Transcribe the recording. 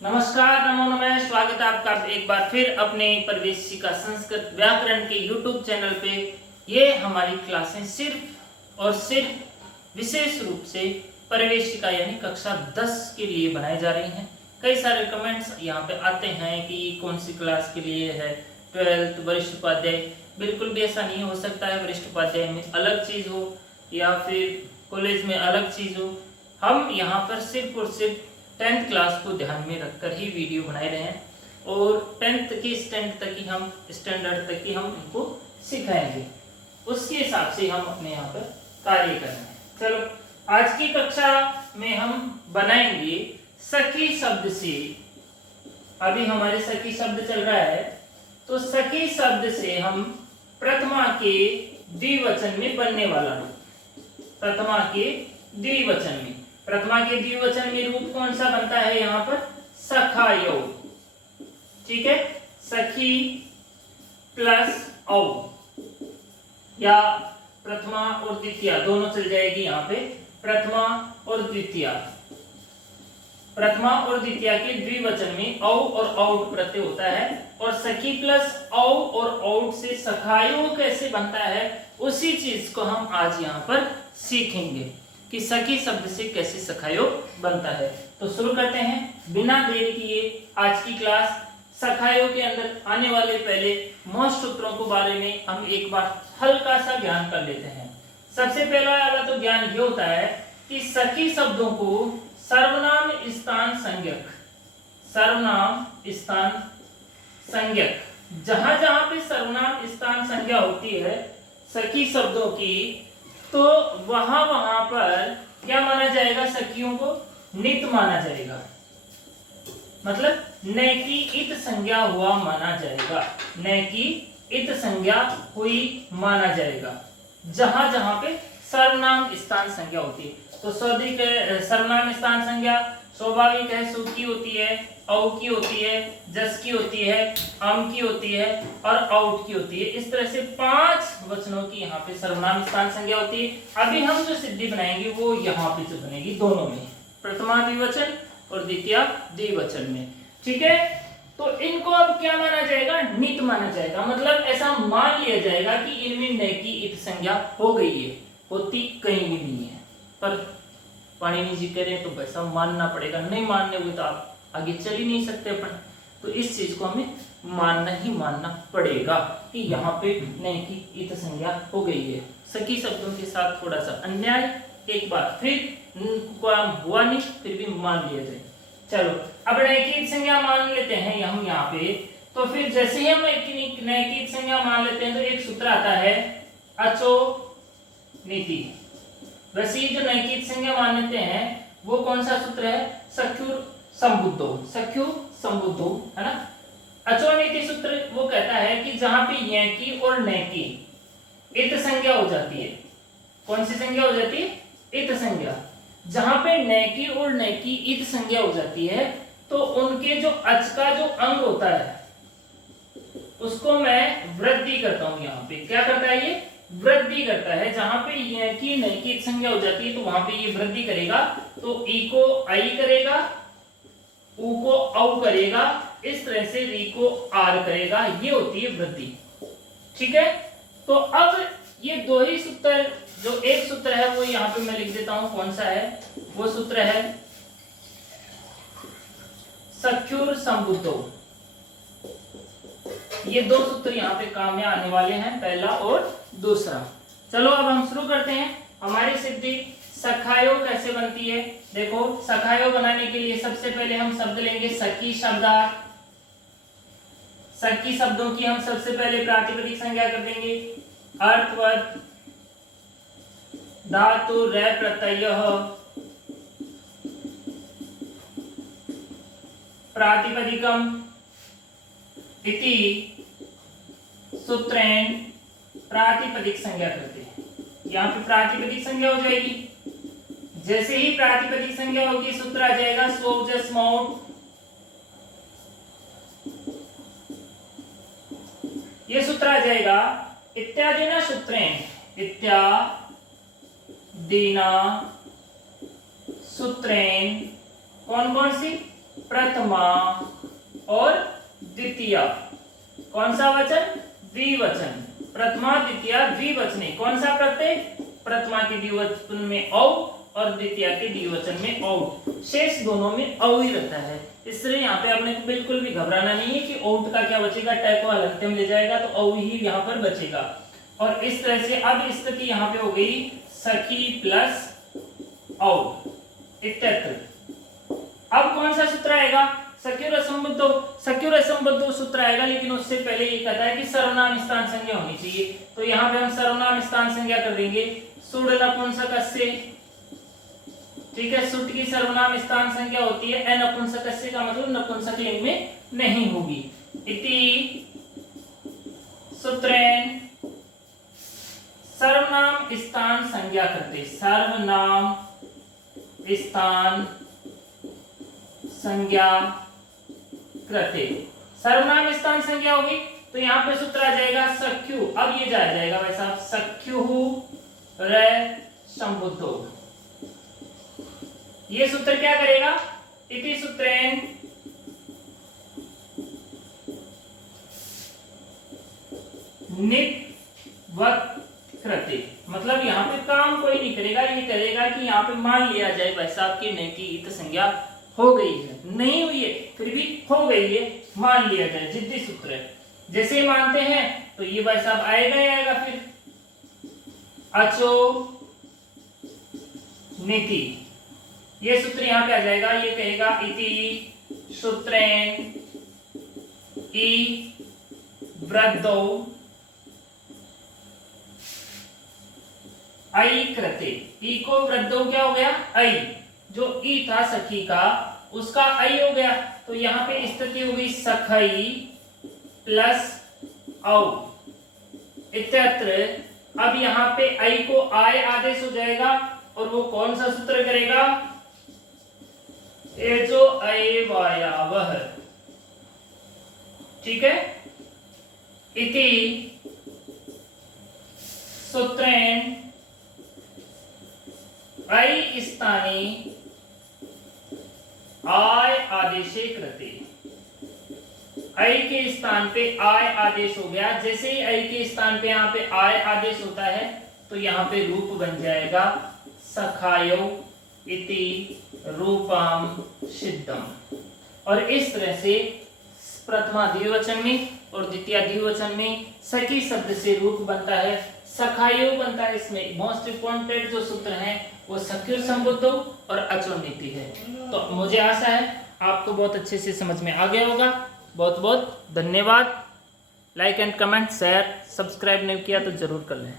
नमस्कार, नमो नमः। स्वागत है आपका एक बार फिर अपने प्रवेशिका संस्कृत व्याकरण के YouTube चैनल पे। ये हमारी क्लासें सिर्फ और सिर्फ विशेष रूप से प्रवेशिका यानी कक्षा 10 के लिए बनाई जा रही हैं। कई सारे कमेंट्स यहाँ पे आते हैं कि कौन सी क्लास के लिए है, 12th वरिष्ठ उपाध्याय। बिल्कुल भी ऐसा नहीं हो सकता है। वरिष्ठ उपाध्याय में अलग चीज हो या फिर कॉलेज में अलग चीज हो। हम यहाँ पर सिर्फ और सिर्फ 10th क्लास को ध्यान में रखकर ही वीडियो बनाए रहे हैं और 10th की स्टैंडर्ड तक की हम इनको सिखाएंगे। उसके हिसाब से हम अपने यहाँ पर कार्य करेंगे। चलो, आज की कक्षा में हम बनाएंगे सखी शब्द से। अभी हमारे सखी शब्द चल रहा है, तो सखी शब्द से हम प्रथमा के द्विवचन में बनने वाला रूप, प्रथमा के द्विवचन में रूप कौन सा बनता है यहाँ पर? सखायो। ठीक है, सखी प्लस औ या प्रथमा और द्वितीया दोनों चल जाएगी यहाँ पे। प्रथमा और द्वितीया के द्विवचन में औ और औट प्रत्यय होता है। और सखी प्लस औ और औट से सखायो कैसे बनता है, उसी चीज को हम आज यहाँ पर सीखेंगे कि सखी शब्द से कैसे सखायो बनता है। तो शुरू करते हैं बिना देरी किए आज की क्लास। सखायो के अंदर आने वाले पहले मोस्ट सूत्रों के बारे में हम एक बार हल्का सा ज्ञान कर लेते हैं। सबसे पहला वाला तो ज्ञान ये होता है कि सखी शब्दों को सर्वनाम स्थान संज्ञक, जहां जहां पे सर्वनाम स्थान संज्ञा होती है सखी शब्दों की, तो वहां पर क्या माना जाएगा? सखियों को नित माना जाएगा। मतलब न की इत संज्ञा हुआ माना जाएगा, न की इत संज्ञा हुई माना जाएगा जहां जहां पे सर्वनाम स्थान संज्ञा होती है। तो सौदिक सर्वनाम स्थान संज्ञा स्वाभाविक है, सु की होती है, औ की होती है, जस की होती है, अम की होती है और औट की होती है। इस तरह से 5 वचनों की यहाँ पे सर्वनाम स्थान संज्ञा होती है। अभी हम जो सिद्धि बनाएंगे वो यहाँ पे जो बनेगी दोनों में, प्रथमा द्विवचन और द्वितीया द्विवचन में। ठीक है, तो इनको अब क्या माना जाएगा? नित माना जाएगा। मतलब ऐसा मान लिया जाएगा कि इनमें न की इत संज्ञा हो गई है, होती कहीं भी नहीं है। पर पाणिनि जी कह रहे हैं तो वैसा मानना पड़ेगा, नहीं मानने हुए तो आप आगे चल ही नहीं सकते अपन। तो इस चीज को हमें मानना पड़ेगा कि यहाँ पे न की इत संज्ञा हो गई है। सखी शब्दों के साथ थोड़ा सा अन्याय, एक बार फिर काम हुआ नहीं, फिर भी मान लिया जाए। चलो, अब न की इत संज्ञा मान लेते हैं हम यहाँ पे। तो फिर जैसे ही हम न की इत संज्ञा मान लेते हैं तो एक सूत्र आता है अचो नीति। वैसे ही जो न की इत संज्ञा मान लेते हैं वो कौन सा सूत्र है? सख्युर संबुद्धो, है ना। अचोनीति सूत्र वो कहता है कि जहां पे ये की और न की इत संज्ञा हो जाती है। कौन सी संज्ञा हो जाती है? इत संज्ञा। जहां पे न की और न की इत संज्ञा हो जाती है तो उनके जो अच का जो अंग होता है उसको मैं वृद्धि करता हूं। यहाँ पे क्या करता है? ये वृद्धि करता है। जहां पे ये की न की इत संज्ञा हो जाती है तो वहां पे ये वृद्धि करेगा। तो ई को आई करेगा, ऊ को औ करेगा, इस तरह से री को आर करेगा। ये होती है वृद्धि। ठीक है, तो अब ये दो ही सूत्र, जो एक सूत्र है वो यहाँ पे मैं लिख देता हूं कौन सा है। वो सूत्र है सख्युर संबुद्धो। ये दो सूत्र यहाँ पे काम में आने वाले हैं, पहला और दूसरा। चलो अब हम शुरू करते हैं हमारी सिद्धि। सखायो कैसे बनती है? देखो, सखायो बनाने के लिए सबसे पहले हम शब्द लेंगे सखी शब्दार्थ। सखी शब्दों की हम सबसे पहले प्रातिपदिक संज्ञा कर देंगे। अर्थवत धातु रे प्रत्ययः प्रातिपदिकम इति सूत्रेण प्रातिपदिक संज्ञा करते हैं। यहाँ पे प्रातिपदिक संज्ञा हो जाएगी। जैसे ही प्रातिपदिक संज्ञा होगी सूत्र आ जाएगा सोव जस माउट। ये सूत्र आ जाएगा इत्यादिना सूत्रेण, इत्यादिना सूत्रेण। कौन कौन सी? प्रथमा और द्वितीया। कौन सा वचन? द्विवचन। प्रथमा द्वितीया द्विवचने। कौन सा प्रत्यय? प्रथमा के द्विवचन में औ और द्वितीया के द्विवचन में औ। शेष दोनों में औ ही रहता है, इसलिए यहाँ पे आपने बिल्कुल भी घबराना नहीं है कि औट का क्या बचेगा, टैको हलंत्यम ले जाएगा तो औ ही यहाँ पर बचेगा। और इस तरह से अब स्थिति यहाँ पे हो गई सखी प्लस औ इत्यत्र। अब कौन सा सूत्र आएगा? सख्युर असंबद्धो। सख्युर असंबद्धो सूत्र आएगा, लेकिन उससे पहले ये कहता है कि सर्वनाम स्थान संज्ञा होनी चाहिए। तो यहाँ पे हम सर्वनाम स्थान संज्ञा कर देंगे सुड नपुंसकस्य। ठीक है, सुट की सर्वनाम स्थान संज्ञा होती है नपुंसकस्य का मतलब नपुंसक लिंग में नहीं होगी। इति सूत्रेण सर्वनाम स्थान संज्ञा करते। सर्वनाम स्थान संज्ञा कृते। सर्वनाम स्थान संज्ञा होगी तो यहाँ पे सूत्र आ जाएगा सख्यु। अब ये जाएगा भाई साहब सख्यु रे संबुद्धो। ये सूत्र क्या करेगा? इति सूत्रेण निवत् कृते। मतलब यहाँ पे काम कोई नहीं करेगा, ये करेगा कि यहाँ पे मान लिया जाए भाई साहब की नेकी इत संज्ञा हो गई है, नहीं हुई है फिर भी हो गई है, मान लिया जाए। जिद्दी सूत्र है, जैसे ही मानते हैं तो ये भाई साहब आएगा ही आएगा। फिर अचो नीति, ये सूत्र यहाँ पे आ जाएगा। ये कहेगा इति सूत्रेण ई वृद्धौ आई कृते। ई को वृद्धौ क्या हो गया? आई। जो ई था सखी का उसका आई हो गया, तो यहाँ पे स्थिति हो गई सखई प्लस औ इत्यत्र। अब यहाँ पे आई को आय आदेश हो जाएगा और वो कौन सा सूत्र करेगा? ये जो अय वायावह। ठीक है, इति सूत्रेण अय स्थाने आय आदेशे कृते। अय के स्थान पे आय आदेश हो गया। जैसे ही अय के स्थान पे यहाँ पे आय आदेश होता है तो यहाँ पे रूप बन जाएगा सखायो इति रूपम सिद्धम। और इस तरह से प्रथमा द्विवचन में और द्वितीय द्विवचन में सखी शब्द से रूप बनता है, सखायो बनता है। इसमें मोस्ट इंपोर्टेंट जो सूत्र हैं वो सख्युर संबुद्धो और अचो नीति है। तो मुझे आशा है आपको बहुत अच्छे से समझ में आ गया होगा। बहुत बहुत धन्यवाद। Like and comment share subscribe नहीं किया तो जरूर कर लें।